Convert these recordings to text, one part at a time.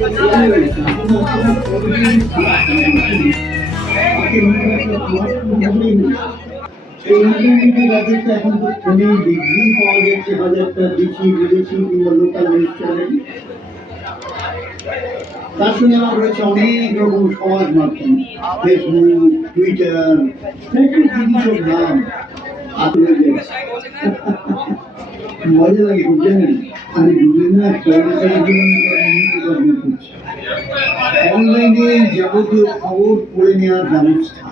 Restaurant তার সঙ্গে আমার রয়েছে অনেক রকম সমাজ মাধ্যম ফেসবুক টুইটার জিনিসের নাম মজা লাগে জানেন আমি দুদিন না কর্মচারী করছি। অনলাইনে যাবতীয় খবর পড়ে নেওয়ার ব্যবস্থা।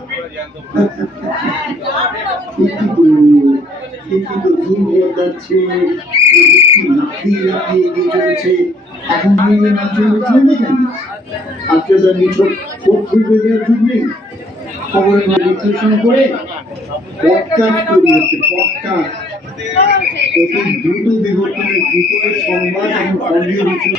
শিক্ষিত দিন বদলাচ্ছে লাফিয়ে লাফিয়ে এখন খবরের মানে বিশ্লেষণ করে পডকাস্ট দ্রুত বিবর্তনের দ্রুত সংবাদ এবং অডিও বিষয়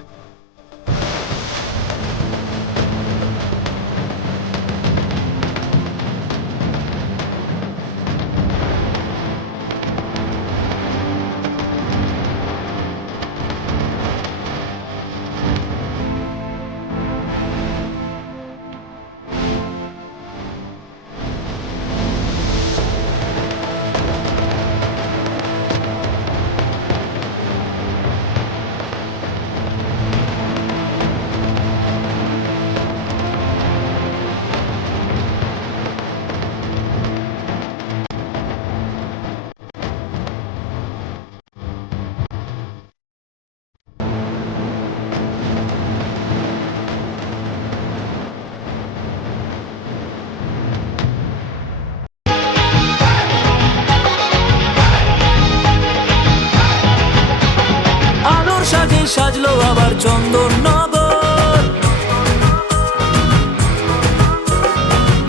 চন্দননগর।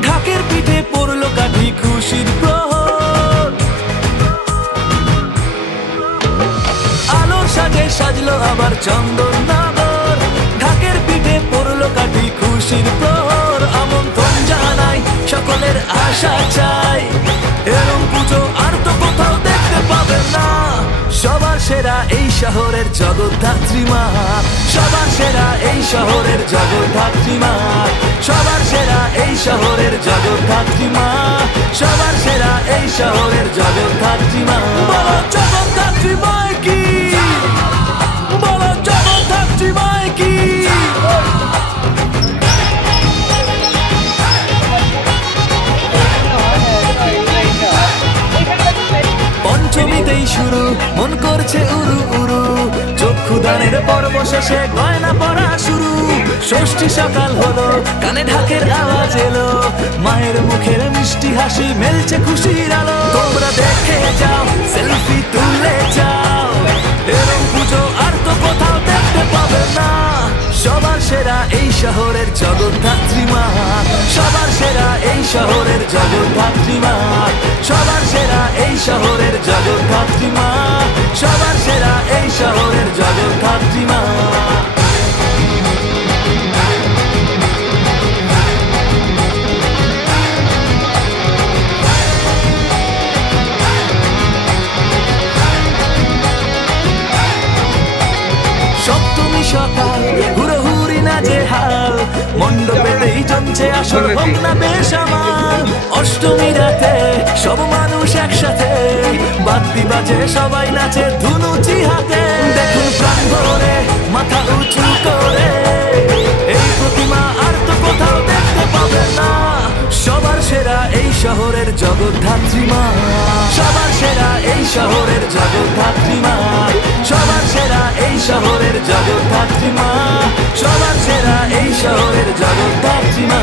ঢাকের পিঠে পড়ল কাঠি খুশির প্রহর। আলোর সাজে সাজলো আবার চন্দননগর। ঢাকের পিঠে পড়ল কাঠি খুশির প্রহর। আমন্ত্রণ জানাই সকলের আশা চাই। এরম পুজো আর তো কোথাও দেখতে পাবেন না। সবার সেরা এই শহরের জগদ্ধাত্রী মা। সবার সেরা এই শহরের জগদ্ধাত্রী মা। সবার সেরা এই শহরের জগদ্ধাত্রী মা। সবার সেরা এই শহরের জগদ্ধাত্রী মা। জগদ্ধাত্রী মায় কি? বলো জগদ্ধাত্রী মায় কি? পঞ্চমীতেই শুরু। মন করছে উরু উরু। চক্ষু দানের পর্ব শেষে গয়না পড়া শুরু। ষষ্ঠী সকাল হলো, কানে ঢাকের আওয়াজ এলো। মায়ের মুখের মিষ্টি হাসি মেলছে খুশির আলো। তোমরা দেখে যাও, সেলফি তুলে যাও। এরম পুজো আর তো কোথাও দেখতে পাবে না। সবার সেরা এই শহরের জগদ্ধাত্রী মা। সবার সেরা এই শহরের জগদ্ধাত্রী মা। সবার সেরা এই শহরের জগদ্ধাত্রী মা। সবার সেরা এই শহরের জগদ্ধাত্রী মা। সকাল, হুড়োহুড়ি না যে হাল, মণ্ডপেতেই জমছে আসল হোক না বেশ আমার অষ্টমী রাতে সব মানুষ একসাথে বাদ্যি বাজে, সবাই নাচে ধুনুচি হাতে। দেখুন প্রাণ ভরে, মাথা উঁচু করে, এই প্রতিমা আর তো কোথাও দেখতে পাবে না। সবার সেরা এই শহরের জগদ্ধাত্রী মা। শহরের জগৎ মা সবার সেরা এই শহরের জগৎ ধাত্রীমা। সবার সেরা এই শহরের জগৎ মা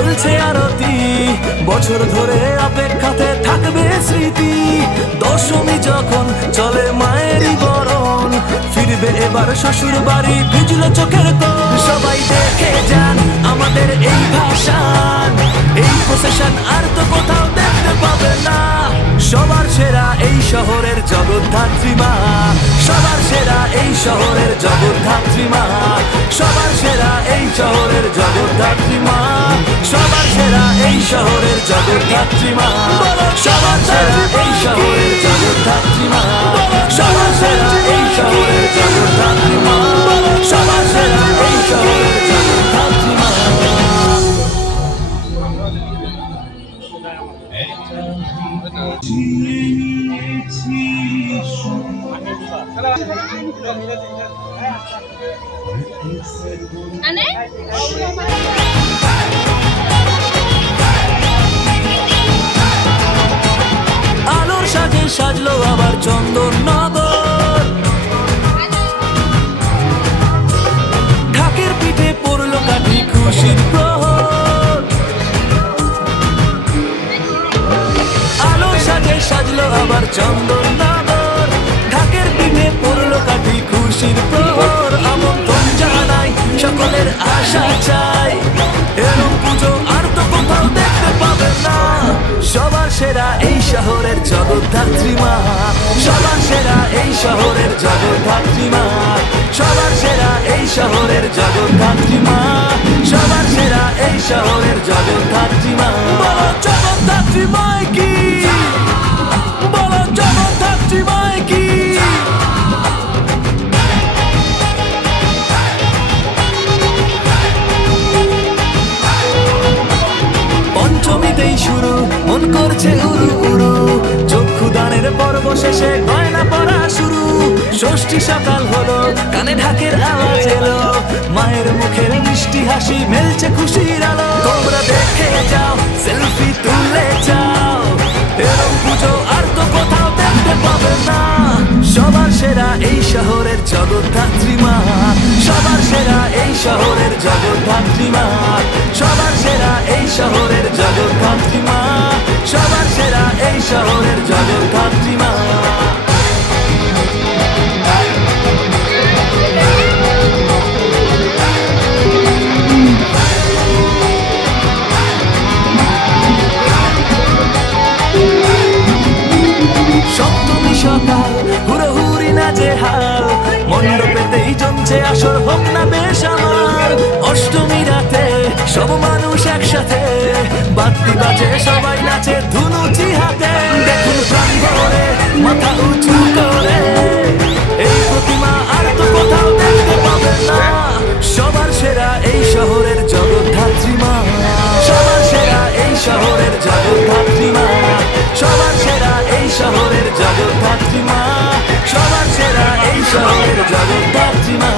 চলছে আরতি। বছর ধরে অপেক্ষাতে থাকবে স্মৃতি। দশমী যখন চলে মায়ের বরণ, ফিরবে এবার শ্বশুর বাড়ি ভিজল চোখের কোণ। সবাই দেখে যান আমাদের এই ভাষান। এই প্রসেশন আর তো কোথাও দেখতে পাবে না। সবার সেরা এই শহরের জগদ্ধাত্রী মা। সবার সেরা এই শহরের জগদ্ধাত্রী মা। সবার সেরা এই শহরের জগদ্ধাত্রী মা। সবার সেরা এই শহরের জগদ্ধাত্রী মা। সবার সেরা এই শহরের জগদ্ধাত্রী মা। সবার সেরা এই শহরের জগদ্ধাত্রী মা। সবার সেরা এই শহরের জগদ্ধাত্রী মা। আলোর সাজে সাজলো আবার চন্দন নগর ঢাকের পিঠে পড়ল কাঠি খুশির আলোর সাজে সাজলো আবার চন্দননগর খুশির প্রহর আমন্ত্রণ জানাই, সকলের আশা চাই। এরম পুজো আর তো কোথাও দেখতে পাবেন না। সবার সেরা এই শহরের জগদ্ধাত্রী মা। সবার সেরা এই শহরের জগদ্ধাত্রী মা। সবার সেরা এই শহরের জগদ্ধাত্রী মা। সবার সেরা এই শহরের জগদ্ধাত্রী মা। বলো জগদ্ধাত্রী মায় কি? বলো জগদ্ধাত্রী মায় কি? শুরু, মন করছে উরু উরু চক্ষু দানের পর্ব শেষে গয়না পড়া শুরু। ষষ্ঠী সকাল হলো, কানে ঢাকের আওয়াজ এলো। মায়ের মুখের মিষ্টি হাসি মেলছে খুশির আলো। তোমরা দেখে যাও, সেলফি তুলে যাও। পুজো আর তো কোথাও দেখতে পাবে না। সবার সেরা এই শহরের জগদ্ধাত্রী মা। সবার সেরা এই শহরের জগদ্ধাত্রী মা। সবার সেরা এই শহরের জগদ্ধাত্রী মা। সবার সেরা এই শহরের জগদ্ধাত্রী মা। সপ্তমী সকাল হুড়োহুড়ি নাচে হাল মণ্ডপেতেই জমছে আসর, হোক না বেশ আমার। অষ্টমী রাতে সব মানুষ একসাথে বাদ্যি বাজে, সবাই নাচে ধুনুচি হাতে দেখুন প্রাণ ভরে, মাথা উঁচু করে। এই প্রতিমা আর তো কোথাও দেখতে পাবেন না। সবার সেরা এই শহরের জগদ্ধাত্রী মা। সবার সেরা এই শহরের জগদ্ধাত্রী মা। সবার শহরের জগদ্ধাত্রী মা সবার সেরা এই শহরের জগদ্ধাত্রী মা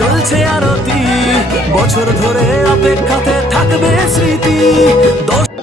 চলছে আরতি, বছর ধরে অপেক্ষাতে থাকবে স্মৃতি। দশ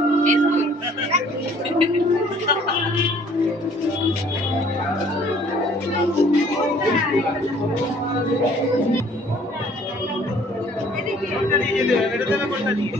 gostaria.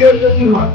সৌন্দর্য নির্মাণ